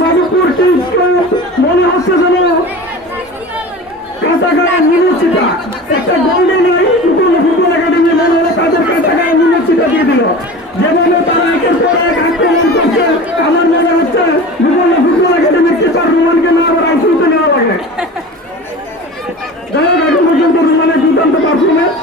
মাধবপুর মনে হচ্ছে যেন কাঁচাগাঁয়ের মিনুচিটা একটা গোল্ডেন ফুটবল একাডেমি মনে হলো তাদের কাঁচাগাঁয়ের মিনুচিটা দিয়ে দিল। যেভাবে তারা একের পর এক আক্রমণ করছে আমার মনে হচ্ছে ফুটবল একাডেমির কিপার রোমানকে না আবার আইসিউতে নেওয়া লাগে। যাই হোক এখন পর্যন্ত রোমানের দুর্দান্ত পারফরমেন্স।